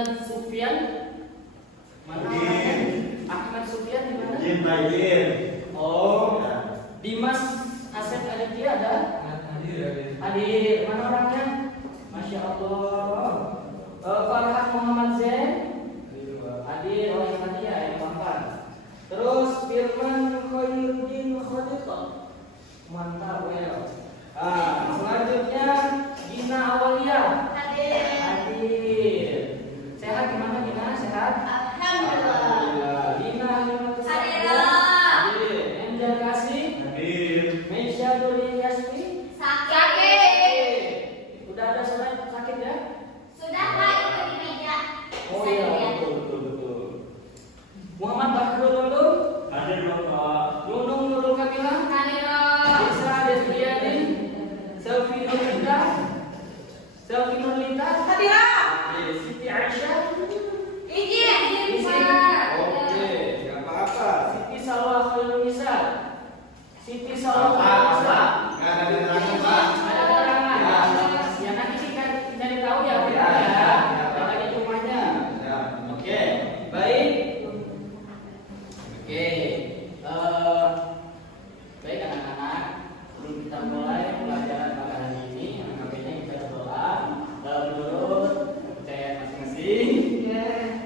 Ustaz Sufyan. Mana orangnya? Ahmad Sufyan di mana? Oh, Dimas Asep Aditya ada? Hadir. Mana orangnya? Masya Allah. Farhan Muhammad Zain hadir. Oh, yang tadi ya, yang makan. Terus Firman Khairuddin Khadijah. Mantap ya. Selanjutnya Gina Awalia hadir. Sehat gimana Gina? Sehat? Alhamdulillah. Gina hadir. Enjar Kasih hadir. Meisha Duri Yasmi sakit. Udah ada surat sakit ya? Sudah Pak, itu di meja. Oh iya, betul. Muhammad Bahrul Ulum hadir Bapak. Nunung Nurul Kamila hadir. Isa Desriani, Selvi Nurlita hadir. Siti Aisyah Izin Pak. oke, enggak apa-apa. Siti Salwa Khairul Nisa. Siti Salwa Khairul Nisa. Enggak ada keterangan, Pak. Ada keterangan. Ya nanti kita cari tahu ya, Pak. Ya. Lagi rumahnya. Oke, baik. Oke. Baik anak-anak, sebelum kita mulai pelajaran pada hari ini, akhirnya kita berdoa menurut percayaan masing-masing.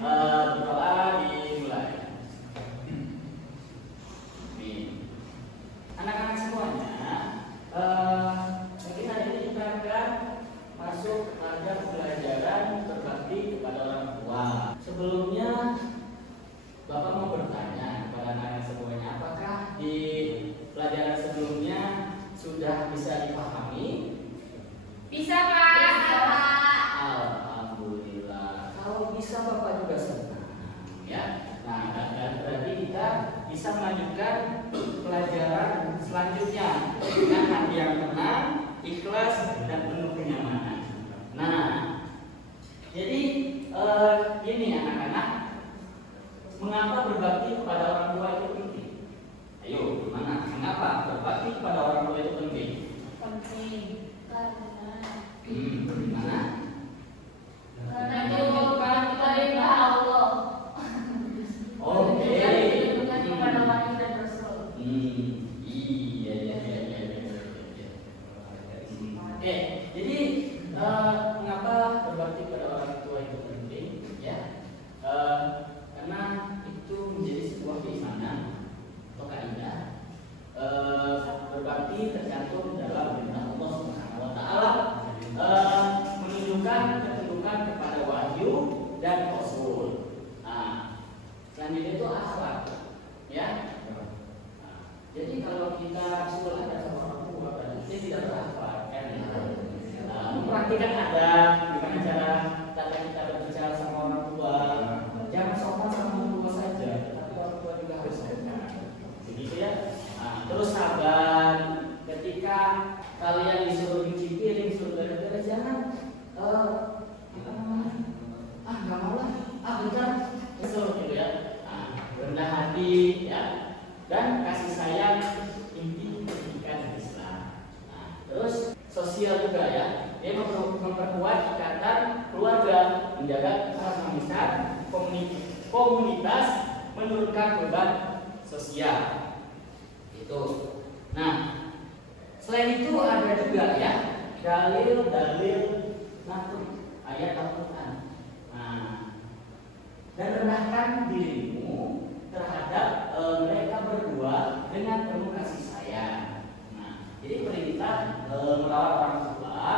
Berdoa dimulai. Nih, anak-anak semuanya, mungkin hari ini kita akan masuk pada pelajaran berbakti kepada orang tua. Sebelumnya, Bapak mau bertanya kepada anak-anak semuanya, apakah di pelajaran sebelumnya sudah bisa dipahami? Bisa Pak. Alhamdulillah. Kalau bisa Bapak juga senang, ya. Nah, dan berarti kita bisa melanjutkan pelajaran selanjutnya dengan hati yang tenang, ikhlas dan penuh kenyamanan. Nah, jadi ini anak-anak, mengapa berbakti kepada orang tua itu penting? Ayo, gimana? Mengapa berbakti kepada orang tua itu penting? Penting Gimana? karena menunjukkan perintah Allah. Oke. Menunjukkan kepada wali dan Rasul. Iya. Oke, jadi mengapa berbakti kepada orang tua itu penting? Ya, karena itu menjadi sebuah keimanan atau kaidah. Berbakti tercantum dalam perintah Allah Subhanahu wa Ta'ala, menunjukkan ketundukan kepada wahyu dan Rasul. Nah, selanjutnya itu akhlak, ya. Nah, jadi kalau kita sudah ada sama orang tua, berarti dia tidak berakhlak, kan? Mempraktikkan adab, gimana cara kita berbicara sama orang tua. Jangan sopan sama orang tua saja, tapi orang tua juga harus sopan. Begitu ya. Nah, terus sabar ketika kalian disuruh cuci piring, disuruh beres-beres, jangan nggak mau lah, bentar, kesel gitu ya. Nah, rendah hati ya, dan kasih sayang inti pendidikan Islam. Nah, terus sosial juga ya, dia memperkuat ikatan keluarga, menjaga keharmonisan komunitas, menurunkan beban sosial. Itu. Nah, selain itu ada juga ya dalil ayat Al-Quran. Nah, dan rendahkan dirimu terhadap mereka berdua dengan penuh kasih sayang. Nah, jadi perintah merawat orang tua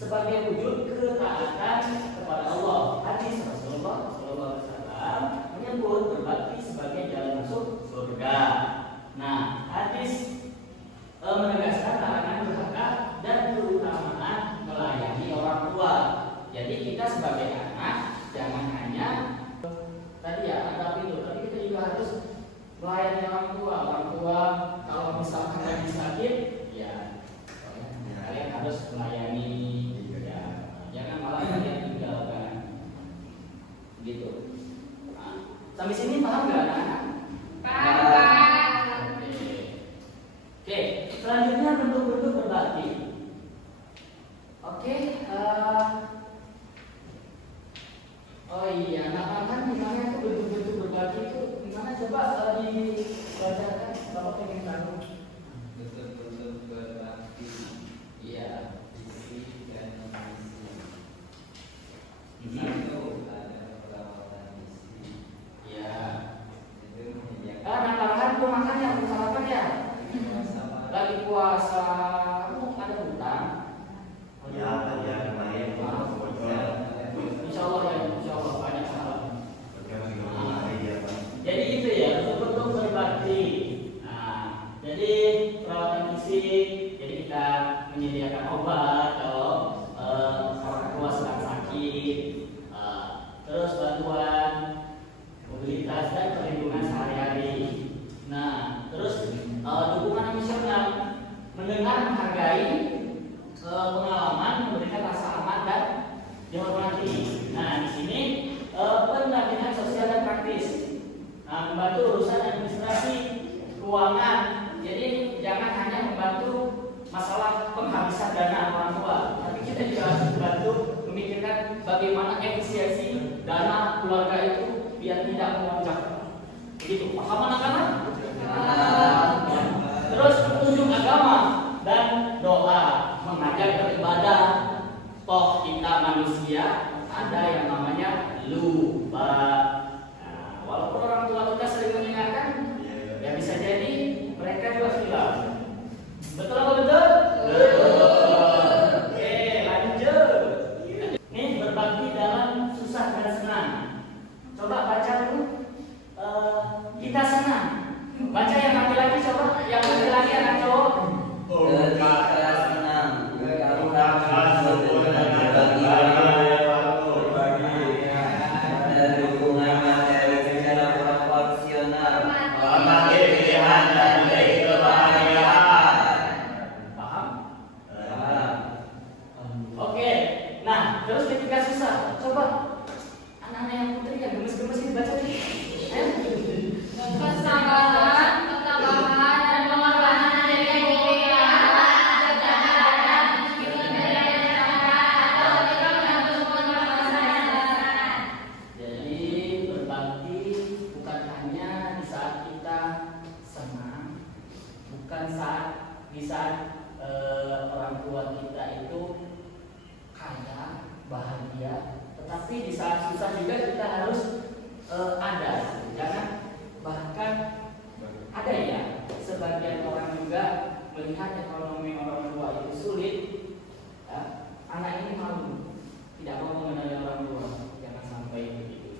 sebagai wujud ketaatan kepada Allah. Hadis Rasulullah SAW menyebut berbakti sebagai jalan masuk surga. Nah, hadis menegaskan larangan durhaka dan keutamaan melayani orang tua. Jadi kita sebagai anak jangan hanya tadi ya anggap itu, tapi kita juga harus melayani orang tua. Orang tua kalau misalkan lagi sakit, ya kalian harus melayani. Ya, jangan malah kalian tinggalkan. Gitu. Nah, sampai sini paham nggak anak-anak? Paham. Oke, selanjutnya bentuk-bentuk berbakti. Oke, anak orang tua, tapi kita juga harus bantu memikirkan bagaimana efisiensi dana keluarga itu biar tidak melonjak. Begitu, paham anak-anak? Terus petunjuk agama dan doa, mengajak beribadah. Toh kita manusia ada yang namanya lupa. Nah, walaupun orang tua kita sering mengingatkan, ya bisa jadi mereka juga hilang. Betul apa betul? Oke, lanjut. Ini berbagi dalam susah dan senang. Coba baca dulu. Kita senang. Baca yang laki-laki coba. Yang laki-laki anak cowok. Kita senang. Dan dukungan materi secara proporsional. Paham? Oke. Nah, terus ketika susah, coba anak-anak yang putri yang gemes-gemes ini baca nih. Kesabaran, ketabahan, dan pengorbanan dari kegiatan, kejahat, meskipun tidak direncanakan, atau ketika menyambut sebuah permasalahan. Jadi berbagi bukan hanya di saat kita senang, bukan di saat orang tua kita itu kaya, bahagia, tetapi di saat susah juga kita harus ada. Jangan bahkan ada ya sebagian orang juga melihat ekonomi orang tua itu sulit, ya, anak ini malu, tidak mau mengenali orang tua. Jangan sampai begitu.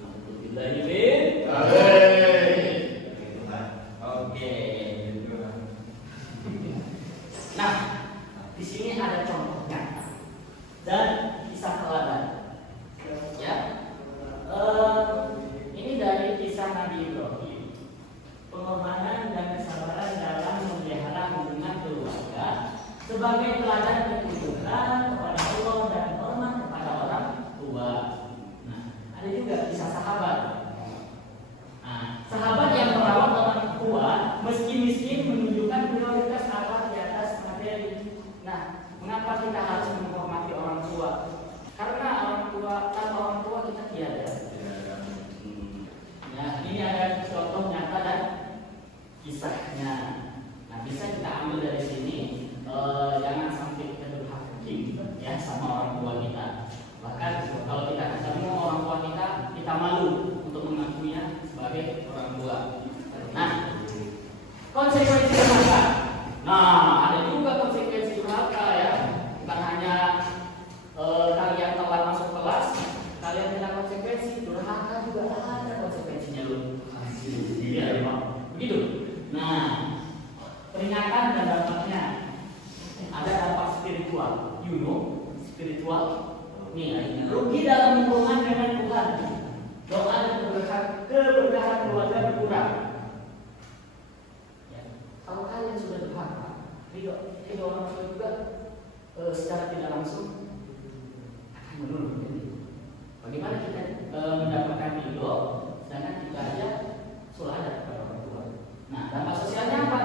Oke. Nah, di sini ada contohnya dan kisah teladan. Ya, ini dari kisah Nabi Ibrahim. Pengorbanan dan kesabaran dalam memelihara hubungan keluarga sebagai teladan ketundukan kepada Allah dan hormat kepada orang tua. Nah, ada juga kisah sahabat. Nah, sahabat yang merawat orang tua meski miskin menunjukkan prioritas akhlak di atas materi. Nah, mengapa kita harus menghormati orang tua? Karena orang tua, tanpa orang tua kita tiada. Nah, ini ada contoh nyata dan kisahnya. Nah, bisa kita ambil dari sini. Jangan sampai kita durhaka ya sama orang tua kita. Bahkan kalau kita ketemu orang tua kita malu untuk mengakuinya sebagai orang tua. Nah, konsekuensi durhaka. Nah, ada juga konsekuensi durhaka ya. Bukan hanya kalian telat masuk kelas, kalian kena konsekuensi. Durhaka juga ada konsekuensinya loh. Iya, begitu. Nah, peringatan dan dampaknya. Ada dampak spiritual, spiritual. Nih, rugi dalam hubungan dengan Tuhan. Doa dan keberkahan keluarga berkurang. Ya. Kalau kalian sudah durhaka, ridho orang tua juga secara tidak langsung akan menurun. Bagaimana kita mendapatkan ridho, sedangkan kita aja suladan kepada orang tua. Nah, dampak sosialnya apa?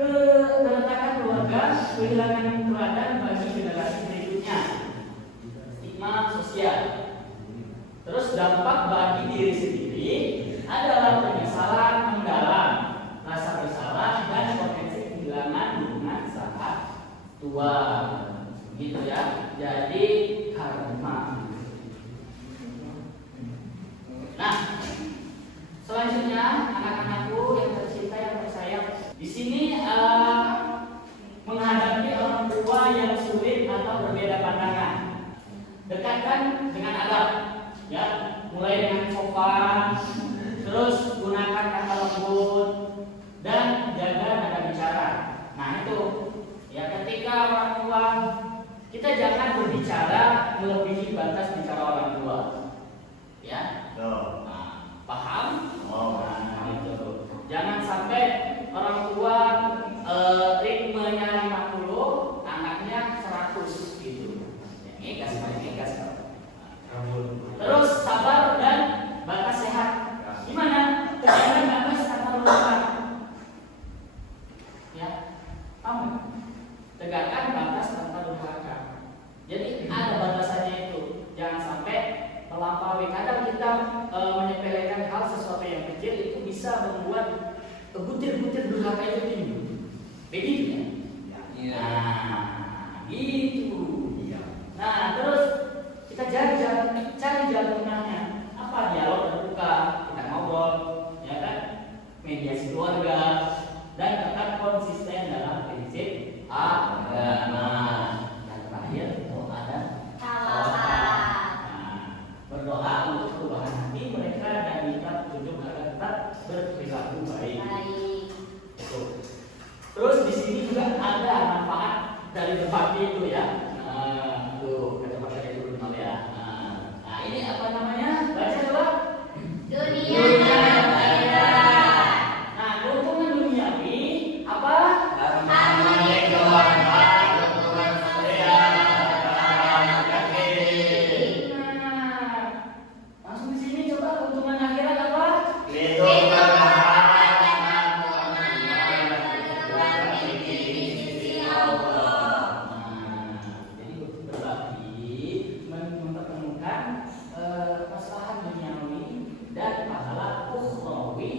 Keretakan keluarga, kehilangan teladan bagi generasi berikutnya, stigma sosial. Terus dampak bagi diri sendiri adalah penyesalan mendalam, rasa bersalah dan potensi kehilangan hubungan saat tua, gitu ya. Jadi karma. Nah, selanjutnya anak-anakku yang tercinta yang tersayang, di sini menghadapi orang tua yang sulit atau berbeda pandangan, dekatkan dengan adab, ya, mulai dengan sopan, terus gunakan kata lembut dan jaga nada bicara. Nah itu, ya ketika orang tua kita jangan berbicara melebihi batas bicara orang tua, ya. Nah, paham? Nah, itu. Jangan sampai orang tua ritmenya 50, anaknya 100 gitu. Ngegas. Terus sabar dan batas sehat. Gimana? Tegakkan batas tanpa lupa. Ya, paham? Tegakkan batas tanpa lupa. bisa membuat butir-butir durhaka itu timbul. Begitu ya? Iya. Nah, gitu. Nah, terus kita cari jalan tengahnya. Apa? Dialog terbuka, kita ngobrol, ya kan? Mediasi keluarga, dan tetap konsisten dalam prinsip agama. Dan terakhir itu ada berdoa untuk perubahan hati mereka dan minta petunjuk agar tetap berperilaku baik. Betul. Terus di sini juga ada manfaat dari berbakti itu ya. Tuh kata-kata itu dulu ya. Nah, ini apa namanya? Baca coba. Dunia dan akhirat. Nah, keuntungan duniawi apa? Langsung di sini coba keuntungan akhirat apa? Jadi berbagi mempertemukan masalah duniawi dan pahala ukhrawi,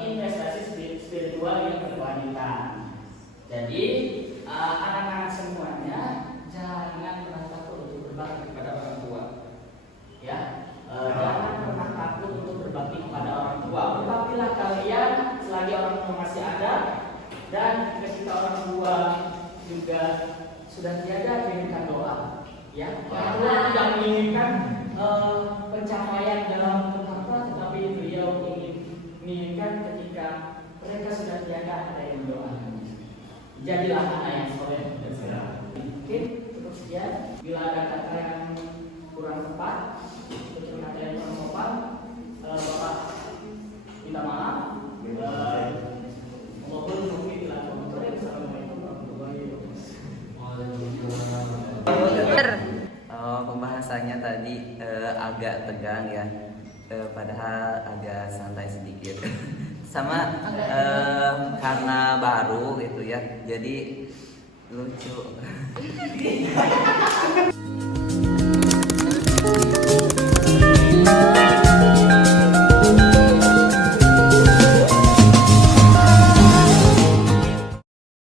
investasi spiritual yang berkelanjutan. Jadi anak-anak semuanya jangan pernah takut untuk berbakti kepada orang tua. Ya, jangan pernah takut untuk berbakti kepada orang tua. Berbaktilah kalian selagi orang tua masih ada, dan ketika orang tua juga sudah tiada, kirimkan doa. Ya, orang tua tidak menginginkan pencapaian dalam bertakwa, tetapi beliau menginginkan ketika mereka sudah tiada ada yang mendoakan. Jadilah anak yang soleh dan saleh. Mungkin cukup sekian. Bila ada kata yang kurang tepat, atau kata yang kurang sopan, Bapak minta maaf. Maupun mungkin bila komentar. Assalamualaikum warahmatullahi wabarakatuh. Pembahasannya tadi agak tegang ya, padahal agak santai sedikit. Sama karena baru gitu ya, jadi lucu.